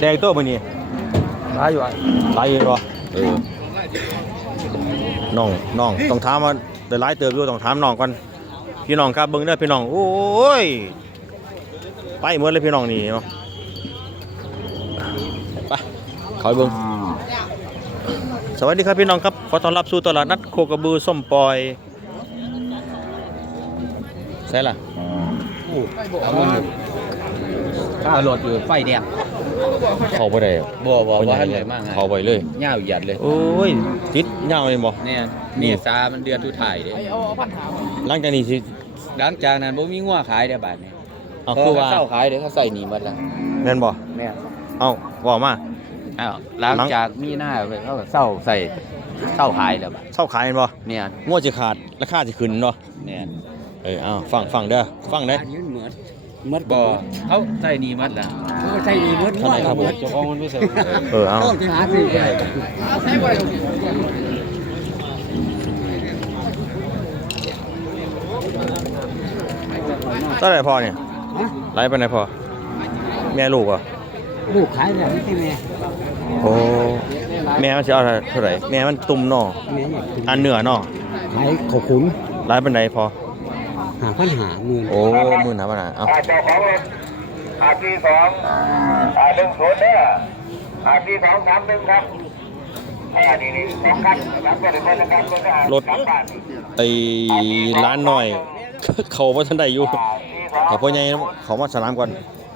แดงตัวมันนี่ร้ายอยู่อะหลายเองวะเออน้องน้องต้องถามว่าแต่หลายเติบอยู่ต้องถามน้องก่อนพี่น้องครับเบิ่งเด้อพี่น้องโอ้ยไปหมดเลยพี่น้องนี่เนาะไปเขาไปเบิ่งสวัสดีครับพี่น้องครับขอต้อนรับสู่ตลาดนัดโคกระบือส้มปอยใช่ล่ะข้าวรถอยู่ไฟแดง เข้าไปได้บ่บ่บ่ทันเลยมากเข้าไปเลยเงาหยัดเลยโอ้ยติดยาวเลยบ่เนี่ยนี่ซามันเดือนทุถ่ายเด้หลังจากนี้สิหลังจากนั้นบ่มีงัวขายเด้บาดนี้เอาคือว่าเศร้าขายเด้เขาใส่หนีหมดแล้วแม่นบ่แม่เอาว่ามาอ้าวหลังจากมีหน้าไปเขาก็เศร้าใส่เศร้าขายแล้วบาดเช่าขายแม่นบ่เนี่ยงวดจะขาดราคาจะขึ้นเนาะเนี่ยเออเอาฟังฟังเด้อฟังเด้อยืนเหมือนเหมือนบ่เขาใส่หนีหมดแล้วเขาก็ใช่ดีเหมือนเท่าไหร่ครับผม เจ้าของมันบ่ใส่เออเอาโต้ที่หาสิได้เท่าไหร่พอเนี่ยไล่ไปไหนพอ แม่ลูกอะลูกขายแบบนี้ใช่ไหมโอ้แม่มันสิเอาเท่าไหร่แม่มันตุ่มเนาะแม่เนี่ยอันเหนือเนาะขายขาวขุนไล่ไปไหนพอ หาพันหาหมื่นโอ้มื่นหาปัญหาเอาอาเจ้าของรถอาที่สองอาหนึ่งศูนย์เนี่ยอาที่สองสามหนึ่งครับอ่านี่นี่สองคันสามคนเป็นคนละคันคนละคันรถสามบาทไอ้ร้านหน่อย เขาว่าทันได้อยู่ที่สองเขาพ่อใหญ่เขามาสนามก่อน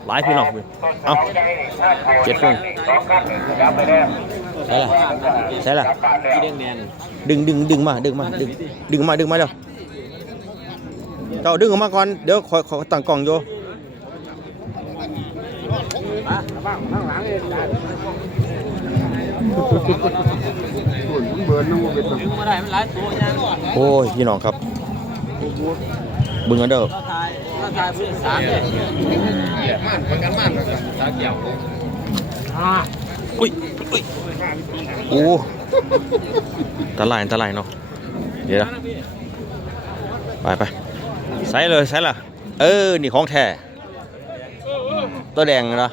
หลายพี่น้องเอาเจ็ดครึ่งสองคันจับไปแล้วใช่ล่ะใช่ล่ะจับบาทแล้วเรื่องแน่นดึงดึงดึงมาดึงมาดึงดึงมาดึงมาเร็ว เจ้าดึงออกมาก่อน เดี๋ยวขอขอตั้งกล้องอยู่โอ้ยพี่น้องครับบึงกันเด้อถ้าทายผู้สามเนี่ยม่านกันม่านตาเกี่ยวอุ้ยอุ้ยโอ้ตะไลตะไลเนาะเดี๋ยวไปไป ใส่เลยใส่ละเออ นี่ของแท้ตัวแดงนะ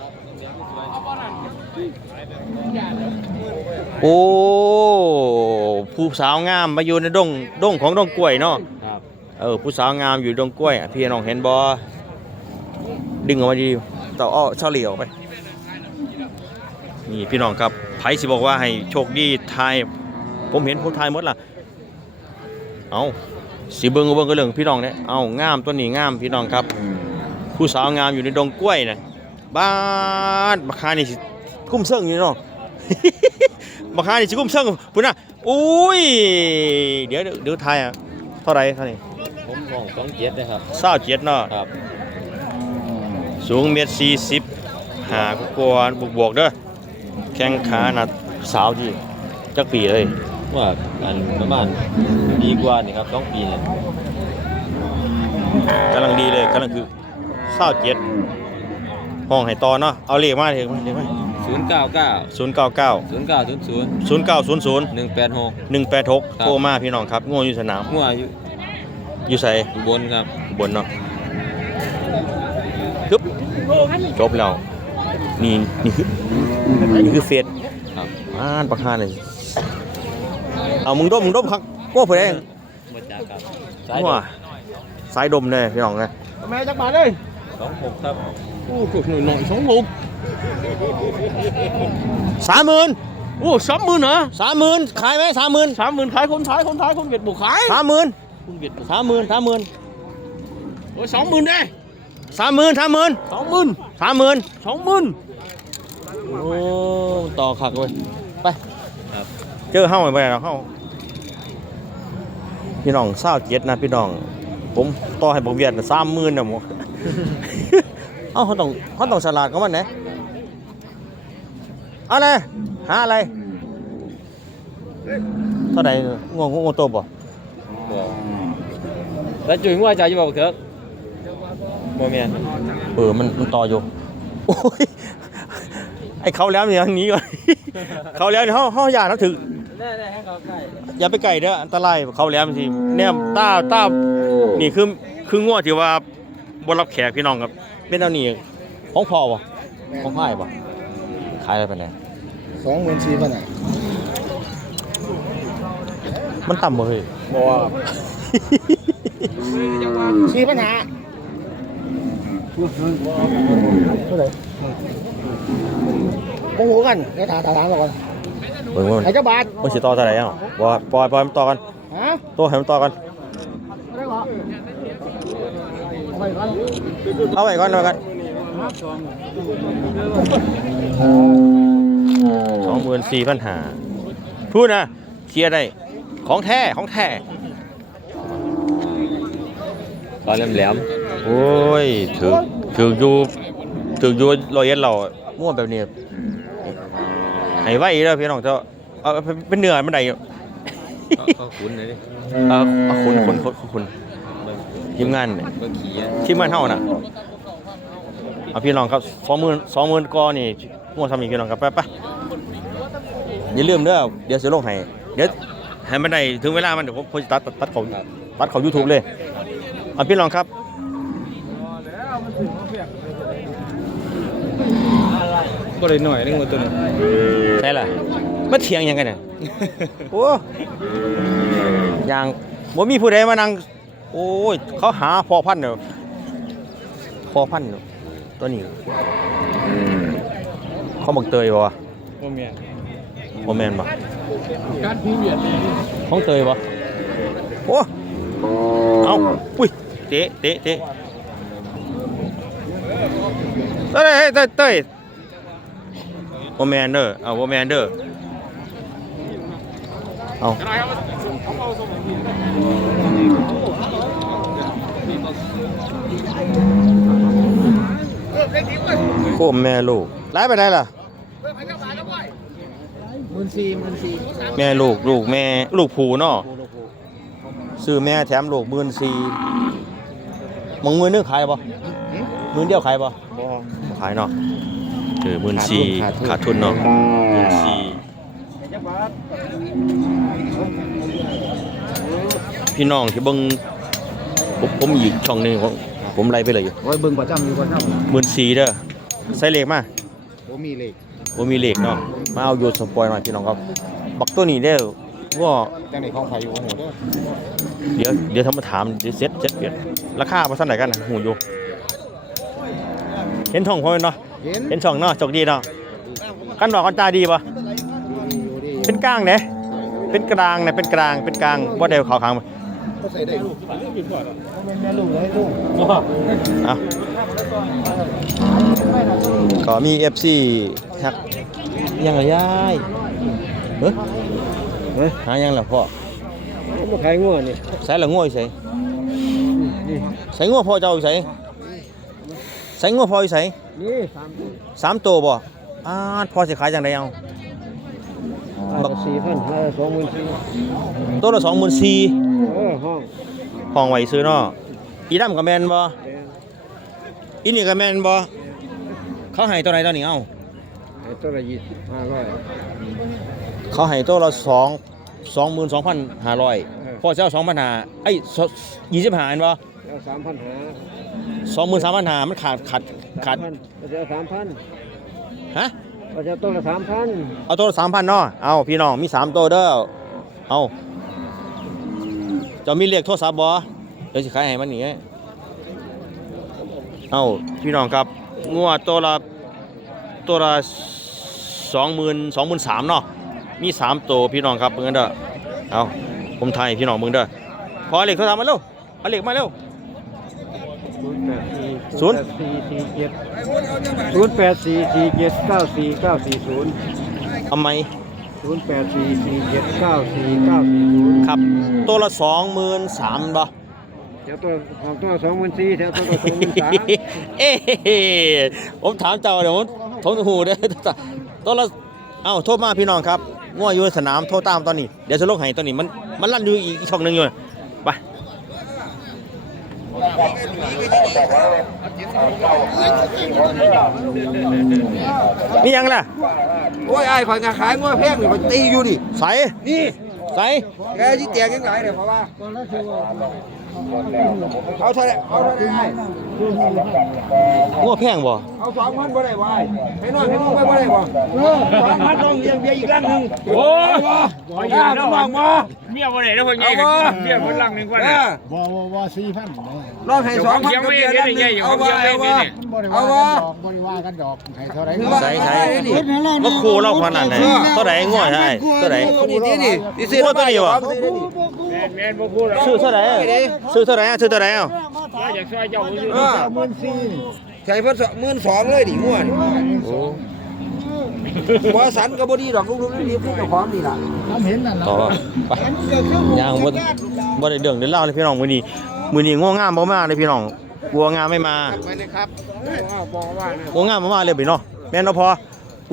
โอ้ผู้สาวงามมาอยู่ในดงดงของดงกล้วยเนาะครับเออผู้สาวงามอยู่ดงกล้วยอะพี่น้องเห็นบอดึงออกมาดีต่ออ้อเฉลี่ยออกไปนี่พี่น้องครับไผสิบอกว่าให้โชคดีทายผมเห็นผมทายหมดล่ะเอา สิเบิ่งก็เบิ่งก็เรื่องพี่น้องเนี่ยเอางามตัวนี้งามพี่น้องครับ ผู้สาวงามอยู่ในดงกล้วยนะบ้านบักคานี่สิกุ้มเซิงอยู่เนาะบักคานี่สิกุ้มเซิงพุ่นน่ะอุ้ยเดี๋ยวเดี๋ยวเดี๋ยวทายอะเท่าไหรเท่านี้ผมมองต้องเจ็ดนะครับเศร้าเจ็ดเนาะครับสูงเมตรสี่สิบหากว่าบวกบวกๆเด้อแข้งขาหนักสาวจีจักปีเลย ว่าอันประมาณปีกว่านี่ครับต้องปีเนี่ยกำลังดีเลยกำลังคือเศร้าเจ็ดห้องให้ต่อเนาะเอาเลขมาเลขมาเลขมาศูนย์เก้าเก้าศูนย์เก้าเก้าศูนย์เก้าศูนย์ศูนย์ศูนย์เก้าศูนย์ศูนย์หนึ่งแปดหกหนึ่งแปดหกครับโทรมาพี่น้องครับง่วงอยู่สนามมั่วอยู่อยู่ใส่อุบลครับบนเนาะปึ๊บจบแล้วนี่นี่คือนี่คือเฟสครับอ่านประคานเลย เอามึงดมมึงดมครับกลัวเพื่อนมาจากครับว่าสายดมเลยพี่น้องเลยแม่จักบาทเลยสองหกครับโอ้กหน่อยหน่อยสองหกสามหมื่นโอ้สามหมื่นเหรอสามหมื่นขายไหมสามหมื่นสามหมื่นขายคนขายคนขายคนเวียดบุกขายสามหมื่นคนเวียดบุกสามหมื่นสามหมื่นโอ้สองหมื่นได้สามหมื่นสามหมื่นสองหมื่นสามหมื่นสองหมื่นโอ้ต่อขักเลยไปครับเจอเฮ้าไปแล้วเฮ้า พี่น้องเศร้าเจ็ดนะพี่น้อง ผมต่อให้บอกเวียดสามหมื่นนะหมเอ้าเขาต้องเขาต้องฉลาดกับมันไหนอะไรหาอะไรเท่าไหร่งงงงตัวบ่แล้วจุ๋ยงัวใจอยู่บ่เถิกบ่แม่นเออมันมันต่ออยู่โอ้ยไอ้เขาแล้วเนี่ยหนีก่อนเขาแล้วเนี่ยเขาเขาอย่าเขาถึง แน่ๆให้เขาใกล้อย่าไปไก่เด้ออันตรายเขาแล้วทีเนี่ยต้าต้านี่คือคืองวดที่ว่าบรับแขกพี่น้องครับเป็นเอานี่ของพ่อบ่ของพ่ายบ่ขขายอะไรไปไหนสองหมื่นสี่พันอะมันต่ำบ่เฮ้ยบ่สี่พันหาเท่าไหร่โมโหกันเดี๋ยวถามถามเราก่อนเบิ่งมันไอ้เจ้าบาทมันสิต่อเท่าไหร่เอ้าบ่ปล่อยปล่อยมันต่อกันฮะตัวให้มันต่อกันได้เหรอเอาไปก่อนเอาไว้ก่อนเอาไว้ก่อนสองหมื่นสี่พันหาพูดนะเคลียร์ได้ ของแท้ ของแท้ตอนแหลมโอ้ยถือถืออยู่ถืออยู่รอยเอ็ดเรามั่วแบบนี้ ให้ไว้เด้อพี่น้องเจ้าเอาเอาเป็นเนื้อมันได้อยู่ก็คุ้นเลยดิเออเอาคุณคุณคุณคุณทีมงานเนี่ยก็ขี่ทีมงานเฮาน่ะเอาพี่น้องครับสองหมื่นสองหมื่นกอนี่มั่วทำอีกพี่น้องครับไปไปอย่าลืมเด้อเดี๋ยวสิลงให้เดี๋ยวให้มันได้ถึงเวลามันเดี๋ยวผมผมจะตัดตัดตัดเขาตัดเขา YouTube เลยเอาพี่น้องครับ ก็เลยหน่อยนึงว่าตัวนี้ใช่ล่ะมาเถียงหยังกันเนี่ยโอ้ยางบ่มีผู้ใดมานั่งโอ้ย เขาหาพอพันธุ์เด้อพอพันธุ์เด้อตัวนี้เขาบักเตยบ่วะโมเมียนบ่แม่นบ่การพีเวียดของเตยบ่โอ้เอาอุ้ยเตะเตะเตะเต้ยเฮ้ยเต้ย เต้ยบ่แม่นเด้อเอาบ่แม่นเด้อเอาโคมแม่ลูกร้ายไปไหนล่ะหมื่นสี่หมื่นสี่แม่ลูกลูกแม่ลูกผูเนาะซื้อแม่แถมลูกหมื่นสี่มึงมือนึงขายบ่มือเดียวขายบ่บ่บ่ขายเนาะคื อหมื่นสี่ขาขาดดทุทุนนเนาะหมื่นสี่ไอ้เจ้าบาทพี่น้องที่เบิ่งผมผมอีกช่องหนึงผมผมไล่ไปเลยอยู่โอ้ยเบิ่งประจำอยู่ประจหมื่นสี่เด้อใส่เลขมาำบ่มีเลขบ่มีเลขเนาะมาเอาอยู่สปอยหน่อยพี่น้องครับ บักตัวนี้เด้อว่าจังได๋ของไผอยู่โอ้โหเด้อเดี๋ยวเดี๋ยวทำมาถามเดี๋ยวเซ็ตเซ็ตเปลี่ยนราคาประมาณไหนกันน่ะหูอยู่เห็นช่องพ่อเนาะ เห็นเห็นช่องเนาะโชคดีเนาะกันดอกกันตาดีป่ะอยู่ดีเป็นกลางเนี่ยเป็นกลางเนี่ยเป็นกลางเป็นกลางบ่ได้เขาขังก็ใส่ได้ลูกแม่ลูกให้ลูกอะก็มี FC ฮักยังละยายเฮ้ยเฮ้ยหายังล่ะพ่อมาขายงัวนี่ใส่ละง่วยใส่ใส่ง่วพ่อเจ้าอยู่ใส่ ใส่ง่วพ่ออยู่ใส่นี่สามตัวบ่อ่าพ่อสิขายจังไดเอาบักสี่พันห้าสองหมื่นสี่ตัวละ24,000เออห้องห้องไว้ซื้อเนาะอีดำก็แม่นบ่อีนี่ก็แม่นบ่เขาให้ตัวไหนตัวนี้เอ้าไอ้ตัวละยี่สิบห้าร้อยเขาให้ตัวละสองสองหมื่นสองพันห้าร้อยเออพอเจ้าสองพันห้าไอ้ยี่สิบห้าอันบ่เอาสามพันห้า สองหมื่นสามพันห้ามันขาดขาดขาดพันเอาจะสามพันฮะเอาจะตัวละสามพันเอาตัวละสามพันเนาะเอาพี่น้องมีสามตัวเด้อเอาเจะมีเลขโทรศัพท์บ่เดี๋ยวสิขายให้มันนี่เอาพี่น้องครับงัวตัวละตัวละสองหมื่นสองหมื่นสามเนาะมีสามตัวพี่น้องครับเบิ่งกันเด้อเอาผมไทยพี่น้องเบิ่งเด้อพอเลขโทรศัพท์มาเร็วเอาเลขมาเร็ว ศูนย์แปดสี่สี่เจ็ดศูนย์แปดสี่สี่เจ็ดเก้าสี่เก้าสี่ศูนย์ทำไมศูนย์แปดสี่สี่เจ็ดเก้าสี่เก้าสี่ศูนย์ครับตัวละสองหมื่นสามบ่แถวตัวของตัวสองหมื่นสี่แถวตัวสองหมื่นสามเอ้ผมถามเจ้าเดี๋ยวผมทนหูเด้อตัวละเอ้าโทษมาพี่น้องครับง่วอยู่ในสนามโทษตามตอนนี้ เดี๋ยวจะลงให้ตอนนี้มันมันลั่นอยู่อีกช่องหนึงอยู่ไป นี่ยังล่ะโอ้ยไอ้ข่อยงาขายงัวแพงนี่ข่อยตีอยู่ดิใสนี่ใสแกที่แจกยังไงเนี่ยเพราะว่าเอาเท่าไหร่เอาเท่าไหร่ งัวแพงบ่เอาสองพันบ่ได้วายให้น้อยให้น้องไปบ่ได้บ่สองพันน้องเลี้ยงเบียร์อีกลังหนึงโอ้ยบ่บ่ยากน้องบ่เมียบ่ได้แล้วเพิ่นใหญ่เอาบ่เมียเพิ่นลังหนึงกว่าเอน่ะอบ่บ่บ่สี่พันลองให้สองพันกับเบียร์ลังหนึงเอาบ่เอาบ่บ่ได้เอาว่าบ่กันดอกบ่ได้ว่ากันดอกให้เท่าไหร่ใช่ใช่มาคูเราขนาดไหนตัวไหนงัวใช่ตัวไหนนี่นี่นี่นี่ซื้องัวตัวนี้บ่แม่นบ่พูดหรอกซื้อเท่าไหร่ซื้อเท่าไหร่อะซื้อเท่าไหร่ อะอยากช่วยเจ้าอยู่เออหมื่นสี่นี่ใช้เพิ่นหมื่นสองเลยดิม่วนบ่สันก็บ่ดีดอกลูกๆนี่คือเจ้าของนี่ล่ะน้ำเห็นนั่นต่อไปย่างบ่บ่ได้เรื่องได้เล่าเลยพี่น้องมื้อนี้มื้อนี้งัวงามบ่มาเลยพี่น้องวัวงามไม่มาไปเลยครับบอกว่านะวัวงามบ่มาเลยพี่เนาะแม่นบ่พอ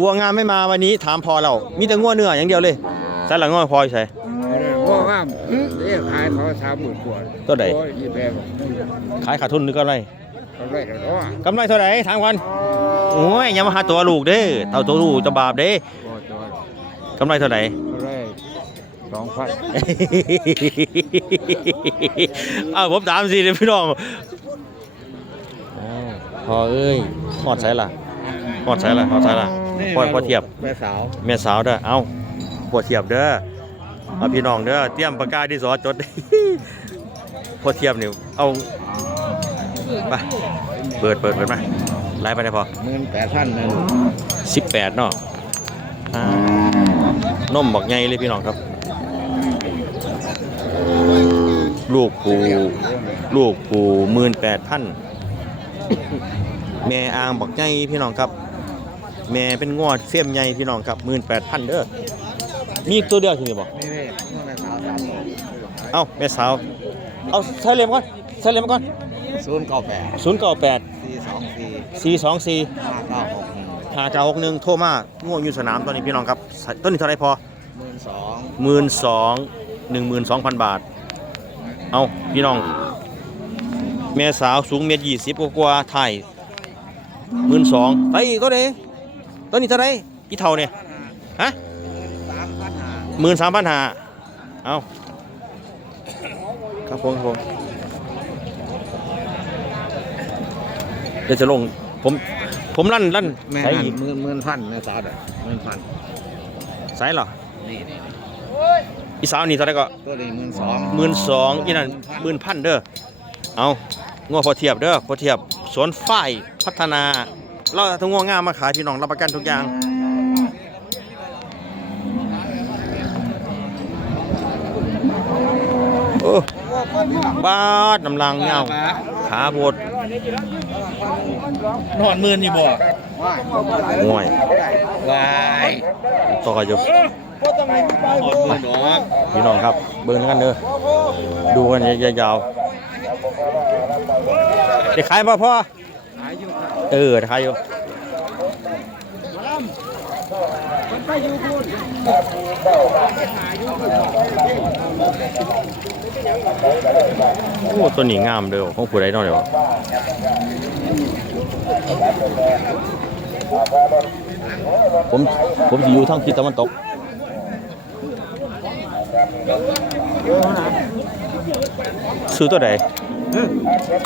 วัวงามไม่มาวันนี้ถามพอเรา มีแต่งัวเนื้ออย่างเดียวเลยใส่หลังงัวพอใส่ บอกว่าเอ๊ะขายเขาสามหมื่นกว่าตัวใดโอ้ยยี่แพงขายขาดทุนหรือก็ไรเขาได้แล้วเนาะกำไรเท่าไหร่ทางวันโอ้ยอย่ามาหาตัวลูกเด้เท่าตัวลูกจะบาปเด้โอ้ยตัวกำไรเท่าไหร่ เขาได้สองพันอ้าวผมถามสิเด้อพี่น้องอ้าวพอเอ้ยหอดใส่ล่ะหอดใส่ล่ะหอดใส่ล่ะพอพอเทียบ แม่สาว แม่สาวเด้อ เอาพอเทียบเด้อ เอาพี่น้องเด้อเตรียมปากกาที่สอจด พอเทียบนี่เอาไปเปิดเปิดเปิดมาไล่ไปได้พอหมื่นแปดพันหนึ่งสิบแปดเนาะอ่านมบอกไงเลยพี่น้องครับ ลูกผูลูกผูหมื่นแปดพันแม่อ่างบอกไงพี่น้องครับ แม่เป็นงวดเสี้ยมใหญ่พี่น้องครับหมื่นแปดพันเด้อ มีตัวเดียวถึงจะบอกนี่นี่แม่สาวสามเอ้าแม่สาว เอาใส่เลมก่อนใส่เลมก่อนศูนย์เก้าแปดศูนย์เก้าแปดสี่สองสี่สี่สองสี่ห้าเก้าหกหนึ่งหาเก้าหกหนึ่งโทรมาง่วงอยู่สนามตอนนี้พี่น้องครับใส่ต้นนี้เท่าไหรพอหมื่นสองหมื่นสองหนึ่งหมื่นสองพันบาท เอาพี่น้อง แม่สาวสูงเมตรยี่สิบกว่าๆไทยหมื่นสองไปอีกก็เลยต้นนี้เท่าไหรกี่เท่าเนี่ยฮะสามพัน ห้าหมื่นสามพันหาเอาครับผมครับผมเดี๋ยวจะลง ผม ผมลั่นลั่นแม่ใส่นั่นอีก หมื่นหมื่นพันแม่สาวเด้อหมื่นพันใส่เหรอนี่นี่อีสาวนี่เท่าไหรก็ตัวนี้หมื่นสองหมื่นสองอีนั่นหมื่นพันเด้อ เอางัวพอเทียบเด้อ พอเทียบ สวนฝ้ายพัฒนา เราทั้งงัวงามมาขายพี่น้องรับประกันทุกอย่าง โอ้บาดน้ำลังเงาขาบดนอนมื่นนี่บ่ง่วยวายต่ออยู่นอนมื่นดอกพี่น้องครับ เบิ่งกันเด้อดูกันยาวๆได้ขายป่ะพ่อเออได้ขายอยู่ โอ้ตัวนี้งามเด้อของผู้ใดเนาะเดี๋ยวผมผมสิอยู่ทางทิศตะวันตกซื้อตัวใด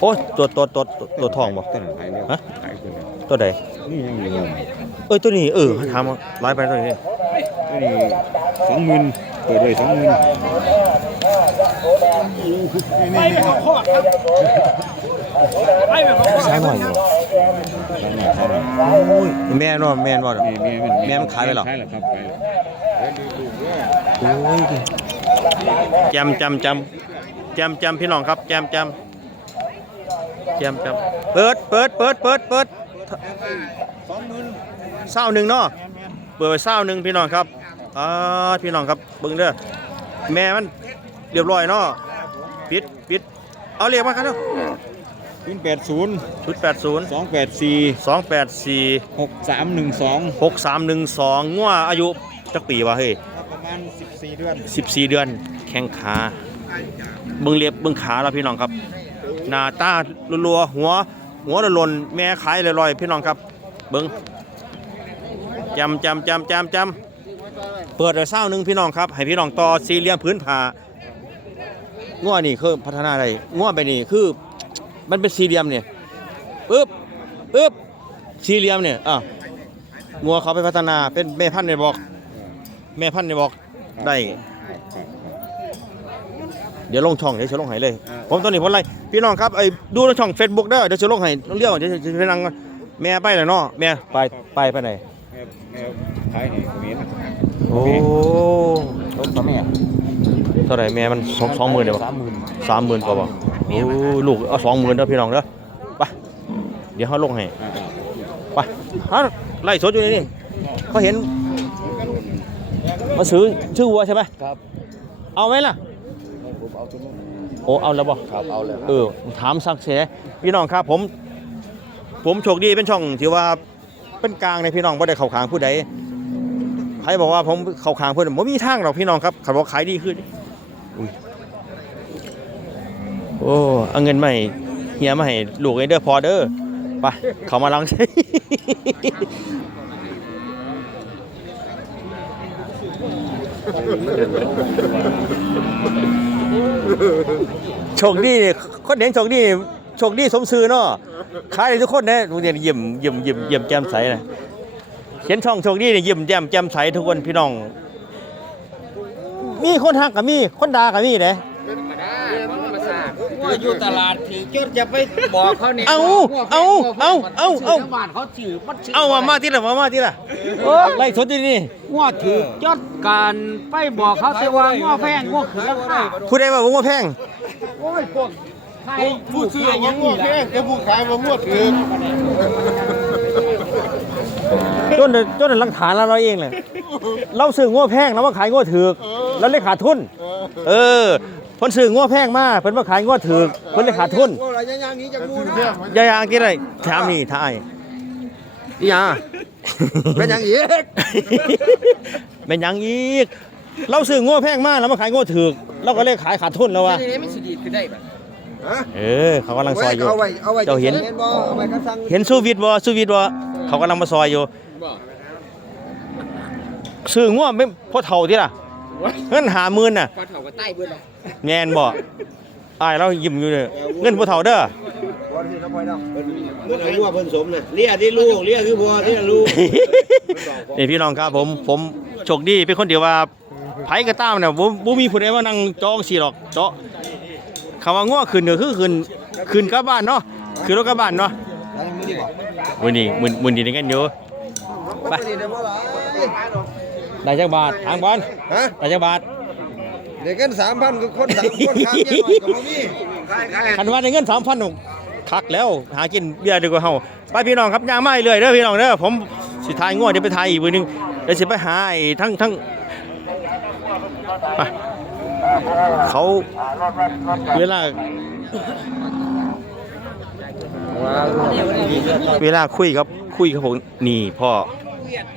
โอ้ยตัวตัวตัวตัวตัวทองบ่ตัวไหนขายเร็วฮะขายตัวไหนตัวใดนี่ยังอยู่เอ้ยตัวนี้เออถามว่าร้ายไปตัวนี้ตัวนี้สองหมื่น เปิดเลยสองหมื่นใช่หน่อยอยู่แม่นบ่แม่นบ่เด้อแม่มันแม่มันขายไปเหรอขายแล้วครับขายแล้วโอ้ยดิจำจำจำจำจำพี่น้องครับจำจำจำจำเปิดเปิดเปิดเปิดเปิดเศร้าหนึ่งเนาะเปิดไปเศร้าหนึ่งพี่น้องครับ อ่าพี่น้องครับเบิ่งเด้อแม่มันเรียบร้อยเนาะปิดปิดเอาเรียกมาครับเนาะศูนย์แปดศูนย์ชุดแปดศูนย์สองแปดสี่สองแปดสี่หกสามหนึ่งสองหกสามหนึ่งสองงัวอายุจักปีวะเฮ้ยประมาณสิบสี่เดือนสิบสี่เดือน แข้งขาเบิ่งเล็บเบิ่งขาแล้วพี่น้องครับหน้าตาลัวๆหัว หัวละลนๆแม่ขายลอยๆพี่น้องครับ เบิ่งจำจำจำจำจำ เปิดเลยเศร้าหนึ่งพี่น้องครับให้พี่น้องต่อสี่เหลี่ยมพื้นผาง้อนี่คือพัฒนาได้ง้อไปนี่คือ มันเป็นสี่เหลี่ยมเนี่ยปึ๊บปึ๊บสี่เหลี่ยมเนี่ยอะงัวเขาไปพัฒนาเป็นแม่พันธุ์ในบอก แม่พันธุ์ในบอกได้เดี๋ยวลงช่องเดี๋ยวจะลงให้เลย ผมตอนนี้ผมไล่พี่น้องครับไอ้ดูในช่อง Facebook เด้เดี๋ยวจะลงให้เรียกว่าเดี๋ยวจะไปนั่งแม่ไปแล้วเนาะแม่ไปไปไปไหน ขายนี่ผมเห็นโอ้ต้นพ่อแม่เท่าไหร่แม่มันสองสองหมื่นเดียวสามหมื่นสามหมื่นกว่าบ่โอ้ลูกเอาสองหมื่นเด้อพี่น้องเด้อไปเดี๋ยวเขาลงให้ไปฮะไล่สดอยู่ในนี่เขาเห็นมาซื้อชื่อวัวใช่ไหมครับ เอาไหมล่ะผมเอาตัวนู้นโอ้เอาแล้วบ่ครับเอาเลยเออถามสักเสียพี่น้องครับผม ผมโชคดีเป็นช่องที่ว่า เป็นกลางในพี่น้องบ่ได้เข้าข้างผู้ใดใครบอกว่าผมเข้าข้างเพิ่นบ่มีทางหรอกพี่น้องครับขาบอกขายดีขึ้นโอ้เอาเงินมาให้เฮียมาให้ลูกไอเด้อพอเด้อไปเขามาลังใช้โชคดีนี่คนเห็นโชคดี โชคดีสมซื่อเนาะขายได้ทุกคนนะทุกเรียนยิ้มยิ้มยิ้มยิ้มแจ่มใสนะเห็นช่องโชคดีนี่ยิ้มแจ่มแจ่มใสทุกคนพี่น้อง มีคนฮักกับมีคนด่ากับมีเด้ว่าอยู่ตลาดถือจุดจะไปบอกเขาเนี่ยเอาเอาเอาเอาเอาบ้านเขาถือมันถืเอามามาที่ละมามาที่ละไล่สดที่นี่ว่าถือจดการไปบอกเขาแต่ว่าง้อแพงง้อขึ้นราคาผู้ใดว่าผมว่าแพงโอ้ยพวก ไทยผู้ซื้อยังง้อแพงแต่ผู้ขายมะม่วงถือจนจนหลักฐานเราเองเลยเราซื้องัวแพงแล้วมาขายงัวถือกแล้วเลยขาดทุน เออเพิ่นซื้องัวแพงมาเพิ่นมาขายงัวถือกเพิ่นเลยขาดทุนอะไรอย่างนี้จะมูนะอย่าอย่างกี่ไรถามนี่ทายอีหยังเป็นอย่างอีกเป็นหยังอีก เราซื้องัวแพงมาแล้วมาขายงัวถือกเราก็เลยขายขาดทุนแล้ววะ นี่มันสิดีขึ้นได้แบบเออเขากำลังซอยอยู่ เอาไว้เอาไว้เจ้าเห็น บ่เอาไว้กระสังเห็นสู้วิทย์บ่สู้วิทย์บ่เขากำลังมาซอยอยู่ซื้องัวไม่พอเท่าที่ล่ะเงินหาหมื่นน่ะปลาเถาก็ใต้เบื่อเลยแม่นบ่อ้ายเรายิ้มอยู่เลยเงินบ่เท่าเด้อเมื่อไหร่ว่าเพิ่นสมน่ะเรียกที่ลูกเรียกคือพ่อที่ลูกนี่พี่น้องครับผมผมโชคดีเป็นคนเดียวว่าไผก็ตามเนี่ยบ่บ่มีผู้ใดมานั่งจองสิหรอกเจาะ คำว่าง้อขึ้นก็คือขึ้นขึ้นกลับบ้านเนาะขึ้นรถกลับบ้านเนาะมื้อนี้มื้อมื้อนี้ได้กันอยู่ไปได้จักบาททางบอลฮะได้จักบาทเด็กกันสามพันก็คนสามคนข้ามแยกหน่อยกับบ่มีคันว่าได้เงิน3,000นี่คักแล้วหากินเบียร์ดีกว่าเฮาไปพี่น้องครับย่างมาเรื่อยๆเด้อพี่น้องเด้อผมสิทายง้อเดี๋ยวไปทายอีกมื้อนึงเดี๋ยวสิไปหาไอ้ทั้งทั้งไป เขาเวลา เวลาคุยครับคุยกับผมนี่พ่อ